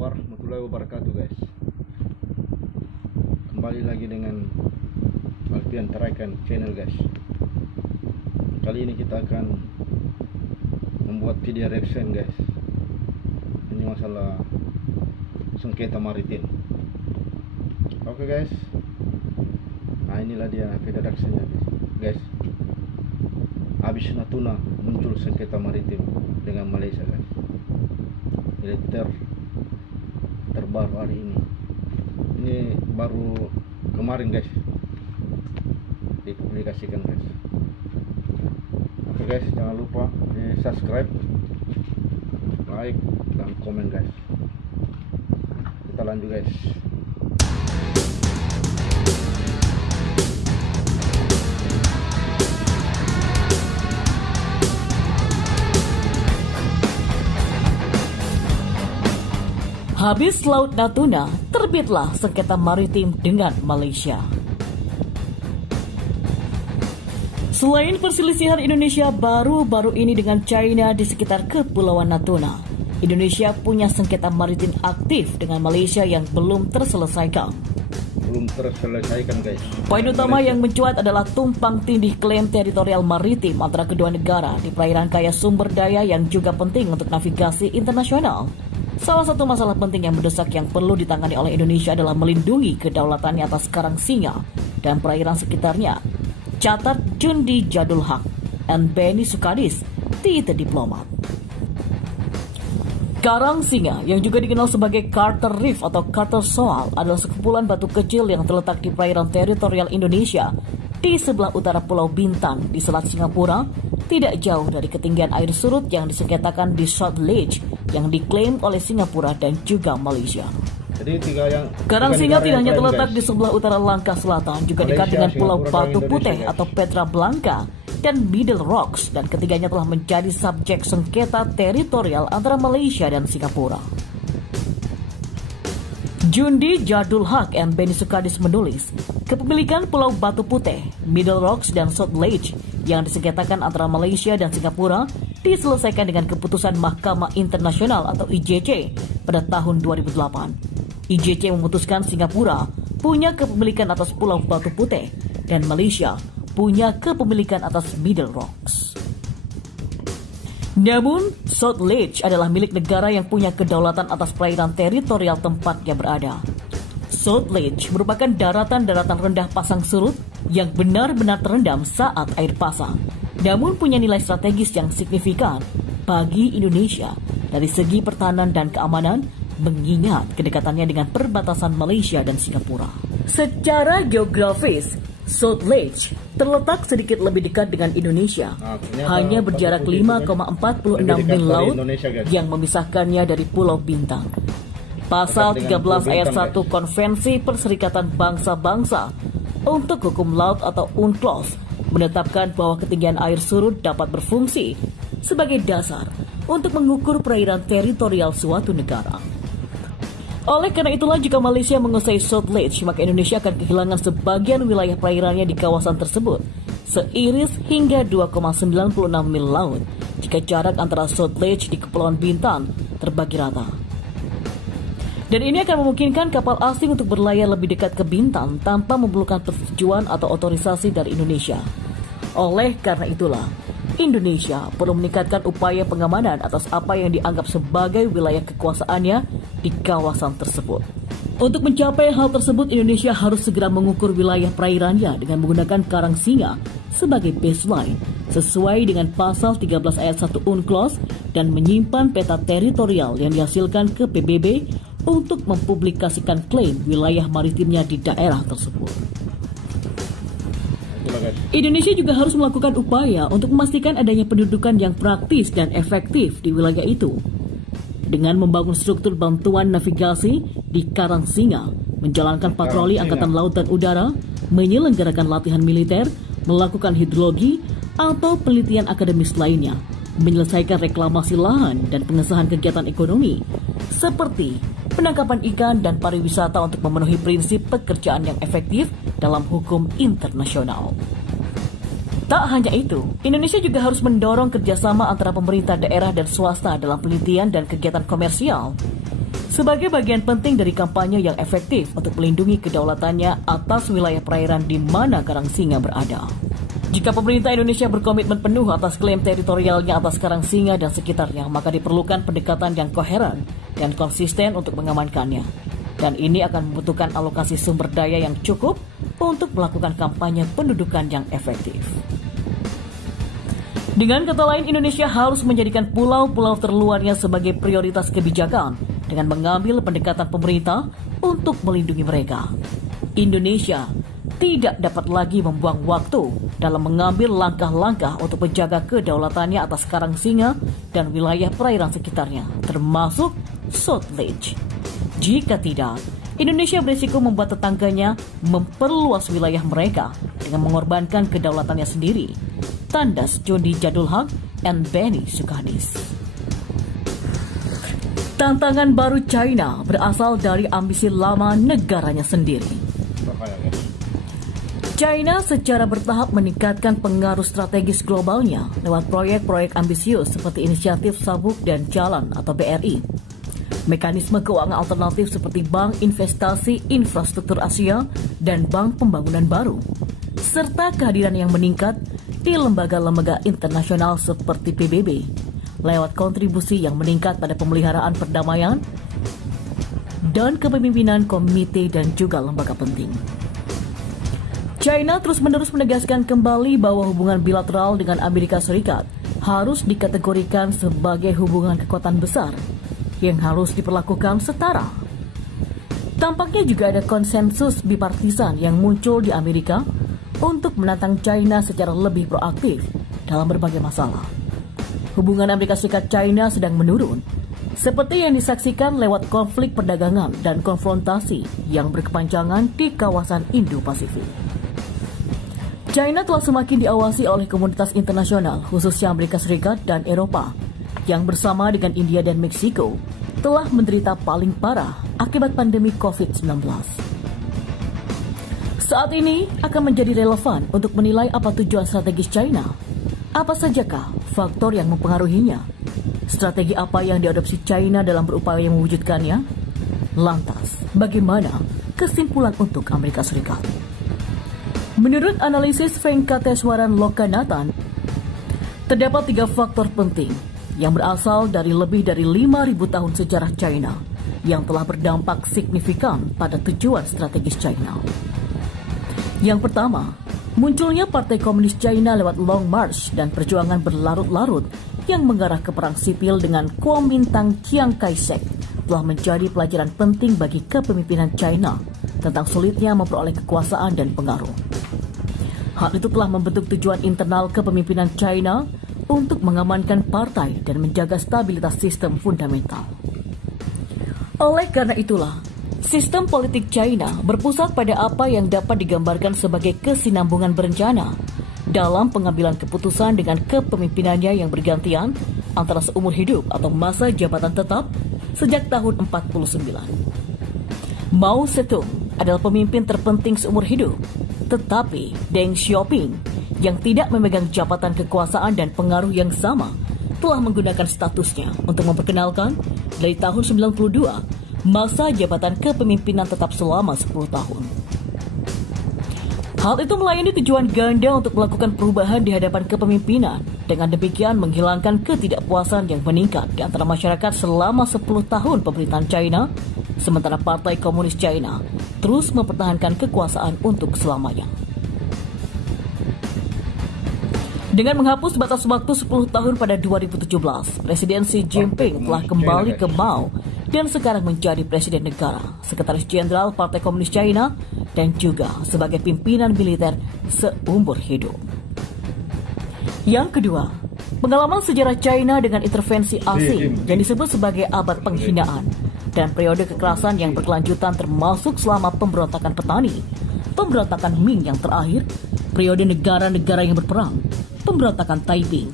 warahmatullahi wabarakatuh guys. Kembali lagi dengan Alfian Tarakan channel guys. Kali ini kita akan membuat video reaction guys. Ini masalah sengketa maritim. Oke guys. Nah inilah dia video reactionnya guys. Habis Natuna muncul sengketa maritim dengan Malaysia guys. Ini terbaru hari ini baru kemarin guys dipublikasikan guys. Oke guys, jangan lupa di subscribe, like dan komen guys. Kita lanjut guys. Habis Laut Natuna, terbitlah sengketa maritim dengan Malaysia. Selain perselisihan Indonesia baru-baru ini dengan China di sekitar Kepulauan Natuna, Indonesia punya sengketa maritim aktif dengan Malaysia yang belum terselesaikan. Guys. Poin utama yang mencuat adalah tumpang tindih klaim teritorial maritim antara kedua negara di perairan kaya sumber daya yang juga penting untuk navigasi internasional. Salah satu masalah penting yang mendesak yang perlu ditangani oleh Indonesia adalah melindungi kedaulatannya atas Karang Singa dan perairan sekitarnya. Catat Jundi Jadul Haq and Benny Sukadis, Tite Diplomat. Karang Singa yang juga dikenal sebagai Carter Reef atau Carter Shoal adalah sekumpulan batu kecil yang terletak di perairan teritorial Indonesia di sebelah utara Pulau Bintan di Selat Singapura, tidak jauh dari ketinggian air surut yang disengketakan di Short Ledge yang diklaim oleh Singapura dan juga Malaysia. Jadi Karang Singa tidak hanya terletak di sebelah utara Langkah Selatan, juga dekat dengan Pulau Batu Putih atau Petra Blanca dan Middle Rocks, dan ketiganya telah menjadi subjek sengketa teritorial antara Malaysia dan Singapura. Jundi Jadul Haq and Benny Sukadis menulis, kepemilikan Pulau Batu Putih, Middle Rocks, dan Short Ledge yang disengketakan antara Malaysia dan Singapura diselesaikan dengan keputusan Mahkamah Internasional atau IJC pada tahun 2008. IJC memutuskan Singapura punya kepemilikan atas Pulau Batu Putih dan Malaysia punya kepemilikan atas Middle Rocks. Namun, Short Ledge adalah milik negara yang punya kedaulatan atas perairan teritorial tempatnya berada. Short Ledge merupakan daratan-daratan rendah pasang surut yang benar-benar terendam saat air pasang, namun punya nilai strategis yang signifikan bagi Indonesia dari segi pertahanan dan keamanan, mengingat kedekatannya dengan perbatasan Malaysia dan Singapura. Secara geografis, Short Ledge terletak sedikit lebih dekat dengan Indonesia, hanya berjarak 5,46 mil laut yang memisahkannya dari Pulau Bintan. Pasal 13 ayat 1 Konvensi Perserikatan Bangsa-Bangsa untuk Hukum Laut atau UNCLOS menetapkan bahwa ketinggian air surut dapat berfungsi sebagai dasar untuk mengukur perairan teritorial suatu negara. Oleh karena itulah, jika Malaysia menguasai Short Ledge, maka Indonesia akan kehilangan sebagian wilayah perairannya di kawasan tersebut, seiris hingga 2,96 mil laut jika jarak antara Short Ledge di Kepulauan Bintan terbagi rata. Dan ini akan memungkinkan kapal asing untuk berlayar lebih dekat ke Bintan tanpa memerlukan persetujuan atau otorisasi dari Indonesia. Oleh karena itulah, Indonesia perlu meningkatkan upaya pengamanan atas apa yang dianggap sebagai wilayah kekuasaannya di kawasan tersebut. Untuk mencapai hal tersebut, Indonesia harus segera mengukur wilayah perairannya dengan menggunakan Karang Singa sebagai baseline sesuai dengan pasal 13 ayat 1 UNCLOS dan menyimpan peta teritorial yang dihasilkan ke PBB untuk mempublikasikan klaim wilayah maritimnya di daerah tersebut. Indonesia juga harus melakukan upaya untuk memastikan adanya pendudukan yang praktis dan efektif di wilayah itu, dengan membangun struktur bantuan navigasi di Karang Singa, menjalankan patroli angkatan laut dan udara, menyelenggarakan latihan militer, melakukan hidrologi atau penelitian akademis lainnya, menyelesaikan reklamasi lahan dan pengesahan kegiatan ekonomi seperti penangkapan ikan dan pariwisata untuk memenuhi prinsip pekerjaan yang efektif dalam hukum internasional. Tak hanya itu, Indonesia juga harus mendorong kerjasama antara pemerintah daerah dan swasta dalam penelitian dan kegiatan komersial. sebagai bagian penting dari kampanye yang efektif untuk melindungi kedaulatannya atas wilayah perairan di mana Karangsingha berada. Jika pemerintah Indonesia berkomitmen penuh atas klaim teritorialnya atas Karangsingha dan sekitarnya, maka diperlukan pendekatan yang koheren dan konsisten untuk mengamankannya. Dan ini akan membutuhkan alokasi sumber daya yang cukup untuk melakukan kampanye pendudukan yang efektif. Dengan kata lain, Indonesia harus menjadikan pulau-pulau terluarnya sebagai prioritas kebijakan dengan mengambil pendekatan pemerintah untuk melindungi mereka. Indonesia tidak dapat lagi membuang waktu dalam mengambil langkah-langkah untuk menjaga kedaulatannya atas Karangsingha dan wilayah perairan sekitarnya, termasuk South Ledge. Jika tidak, Indonesia berisiko membuat tetangganya memperluas wilayah mereka dengan mengorbankan kedaulatannya sendiri. Tandas Joni Jadulhaq and Benny Sukadis. Tantangan baru China berasal dari ambisi lama negaranya sendiri. China secara bertahap meningkatkan pengaruh strategis globalnya lewat proyek-proyek ambisius seperti inisiatif Sabuk dan Jalan atau BRI, mekanisme keuangan alternatif seperti Bank Investasi Infrastruktur Asia dan Bank Pembangunan Baru, serta kehadiran yang meningkat di lembaga-lembaga internasional seperti PBB lewat kontribusi yang meningkat pada pemeliharaan perdamaian dan kepemimpinan komite dan juga lembaga penting. China terus-menerus menegaskan kembali bahwa hubungan bilateral dengan Amerika Serikat harus dikategorikan sebagai hubungan kekuatan besar yang harus diperlakukan setara. Tampaknya juga ada konsensus bipartisan yang muncul di Amerika untuk menantang China secara lebih proaktif dalam berbagai masalah. Hubungan Amerika Serikat-China sedang menurun, seperti yang disaksikan lewat konflik perdagangan dan konfrontasi yang berkepanjangan di kawasan Indo-Pasifik. China telah semakin diawasi oleh komunitas internasional, khususnya Amerika Serikat dan Eropa, yang bersama dengan India dan Meksiko telah menderita paling parah akibat pandemi COVID-19. Saat ini akan menjadi relevan untuk menilai apa tujuan strategis China. Apa sajakah faktor yang mempengaruhinya? Strategi apa yang diadopsi China dalam berupaya mewujudkannya? Lantas, bagaimana kesimpulan untuk Amerika Serikat? Menurut analisis Venkateswaran Lokanathan, terdapat 3 faktor penting yang berasal dari lebih dari 5.000 tahun sejarah China yang telah berdampak signifikan pada tujuan strategis China. Yang pertama, munculnya Partai Komunis China lewat Long March dan perjuangan berlarut-larut yang mengarah ke perang sipil dengan Kuomintang Chiang Kai-shek telah menjadi pelajaran penting bagi kepemimpinan China tentang sulitnya memperoleh kekuasaan dan pengaruh. Hal itu telah membentuk tujuan internal kepemimpinan China untuk mengamankan partai dan menjaga stabilitas sistem fundamental. Oleh karena itulah, sistem politik China berpusat pada apa yang dapat digambarkan sebagai kesinambungan berencana dalam pengambilan keputusan dengan kepemimpinannya yang bergantian antara seumur hidup atau masa jabatan tetap sejak tahun 49. Mao Zedong adalah pemimpin terpenting seumur hidup, tetapi Deng Xiaoping yang tidak memegang jabatan kekuasaan dan pengaruh yang sama telah menggunakan statusnya untuk memperkenalkan dari tahun 92 masa jabatan kepemimpinan tetap selama 10 tahun. Hal itu melayani tujuan ganda untuk melakukan perubahan di hadapan kepemimpinan, dengan demikian menghilangkan ketidakpuasan yang meningkat di antara masyarakat selama 10 tahun pemerintahan China, sementara Partai Komunis China terus mempertahankan kekuasaan untuk selamanya. Dengan menghapus batas waktu 10 tahun pada 2017, Presiden Xi Jinping telah kembali ke Mao dan sekarang menjadi Presiden Negara, Sekretaris Jenderal Partai Komunis China, dan juga sebagai pimpinan militer seumur hidup. Yang kedua, pengalaman sejarah China dengan intervensi asing yang disebut sebagai abad penghinaan dan periode kekerasan yang berkelanjutan termasuk selama pemberontakan petani, pemberontakan Ming yang terakhir, periode negara-negara yang berperang, pemberontakan Taiping,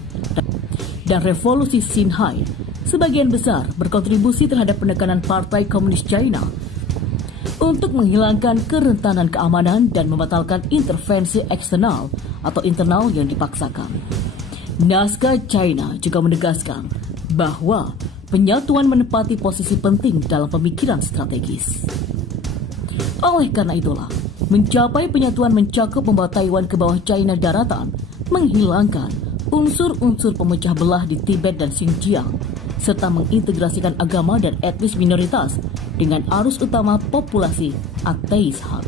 dan revolusi Xinhai, sebagian besar berkontribusi terhadap penekanan Partai Komunis China untuk menghilangkan kerentanan keamanan dan membatalkan intervensi eksternal atau internal yang dipaksakan. Naskah China juga menegaskan bahwa penyatuan menempati posisi penting dalam pemikiran strategis. Oleh karena itulah, mencapai penyatuan mencakup membawa Taiwan ke bawah China daratan, menghilangkan unsur-unsur pemecah belah di Tibet dan Xinjiang, serta mengintegrasikan agama dan etnis minoritas dengan arus utama populasi ateis Han.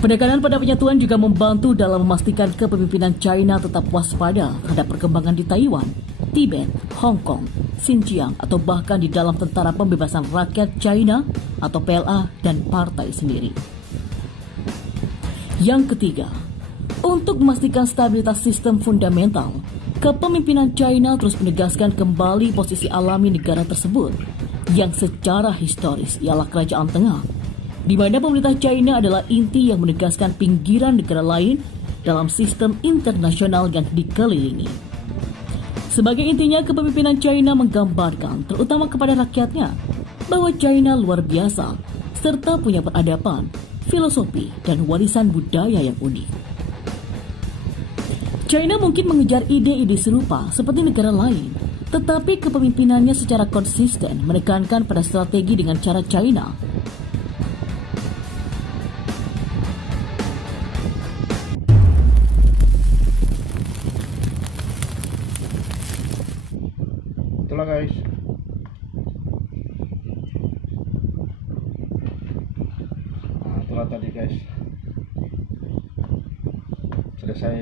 Pendekanan pada penyatuan juga membantu dalam memastikan kepemimpinan China tetap waspada terhadap perkembangan di Taiwan, Tibet, Hong Kong, Xinjiang, atau bahkan di dalam Tentara Pembebasan Rakyat China atau PLA dan partai sendiri. Yang ketiga, untuk memastikan stabilitas sistem fundamental, kepemimpinan China terus menegaskan kembali posisi alami negara tersebut yang secara historis ialah kerajaan tengah, di mana pemerintah China adalah inti yang menegaskan pinggiran negara lain dalam sistem internasional yang dikelilingi. Sebagai intinya, kepemimpinan China menggambarkan, terutama kepada rakyatnya, bahwa China luar biasa, serta punya peradaban, filosofi, dan warisan budaya yang unik. China mungkin mengejar ide-ide serupa seperti negara lain, tetapi kepemimpinannya secara konsisten menekankan pada strategi dengan cara China. Itulah guys. Nah, itulah tadi guys. Selesai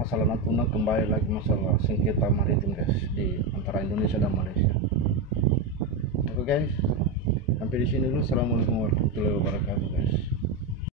masalah Natuna, kembali lagi masalah sengketa maritim guys di antara Indonesia dan Malaysia. Oke guys, sampai di sini dulu. Assalamualaikum warahmatullahi wabarakatuh.